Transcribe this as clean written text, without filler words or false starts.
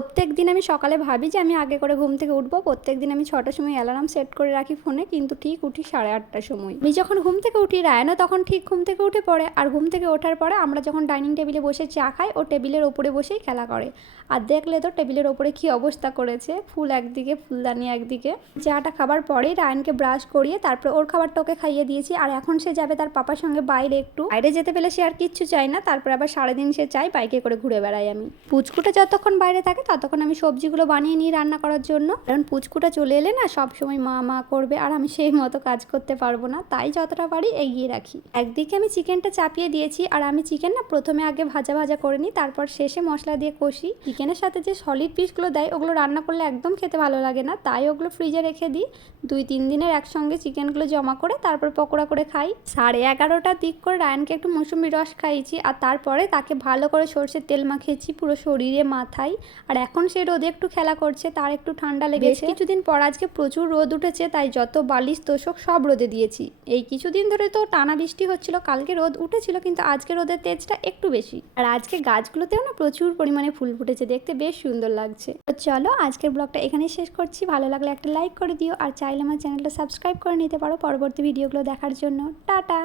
প্রত্যেকদিন আমি সকালে ভাবি যে আমি আগে করে ঘুম থেকে উঠবো। প্রত্যেকদিন আমি 6টার সময় অ্যালার্ম সেট করে রাখি ফোনে, কিন্তু ঠিক উঠি 8:30টার সময়। আমি যখন ঘুম থেকে উঠি রায়ানও তখন ঠিক ঘুম থেকে উঠে পড়ে। আর ঘুম থেকে ওঠার পরে আমরা যখন ডাইনিং টেবিলে বসে চা খাই, ও টেবিলের ওপরে বসেই খেলা করে। আর দেখলে তো টেবিলের ওপরে কি অবস্থা করেছে, ফুল একদিকে ফুলদানি একদিকে। চাটা খাবার পরেই রায়ানকে ব্রাশ করিয়ে তারপর ওর খাবারটা ওকে খাইয়ে দিয়েছি। আর এখন সে যাবে তার পাপার সঙ্গে বাইরে, একটু বাইরে যেতে পেলে সে আর কিচ্ছু চায় না। তারপর আবার সারাদিন সে চায় বাইকে করে ঘুরে বেড়াই আমি। পুচকুটা যতক্ষণ বাইরে থাকে ততক্ষণ আমি সবজিগুলো বানিয়ে নিই রান্না করার জন্য, কারণ পুচকুটা চলে এলে না সবসময় মা মা করবে আর আমি সেই মতো কাজ করতে পারবো না, তাই যতটা পারি এগিয়ে রাখি। একদিকে আমি চিকেনটা চাপিয়ে দিয়েছি, আর আমি চিকেন না প্রথমে আগে ভাজা ভাজা করে নিই, তারপর শেষে মশলা দিয়ে কষি। চিকেনের সাথে যে সলিড পিসগুলো দেয় ওগুলো রান্না করলে একদম খেতে ভালো লাগে না, তাই ওগুলো ফ্রিজে রেখে দিই। 2-3 দিনের একসঙ্গে চিকেনগুলো জমা করে তারপর পকোড়া করে খাই। 11:30টার দিক করে রায়ানকে একটু মৌসুমি রস খাইয়েছি, আর তারপরে তাকে ভালো করে সরষের তেল মাখিয়েছি পুরো শরীরে মাথায়। আর এখন সে রোদে একটু খেলা করছে, তার একটু ঠান্ডা লেগেছে। কিছুদিন পর আজকে প্রচুর রোদ উঠেছে, তাই যত বালিশ তোষক সব রোদে দিয়েছি। এই কিছুদিন ধরে তো টানা বৃষ্টি হচ্ছিল, কালকে রোদ উঠেছিল কিন্তু আজকে রোদের তেজটা একটু বেশি। আর আজকে গাছগুলোতেও না প্রচুর পরিমাণে ফুল ফুটেছে, দেখতে বেশ সুন্দর লাগছে। তো চলো আজকের ব্লগটা এখানেই শেষ করছি। ভালো লাগলে একটা লাইক করে দিও, আর চাইলে আমার চ্যানেলটা সাবস্ক্রাইব করে নিতে পারো পরবর্তী ভিডিওগুলো দেখার জন্য। টাটা।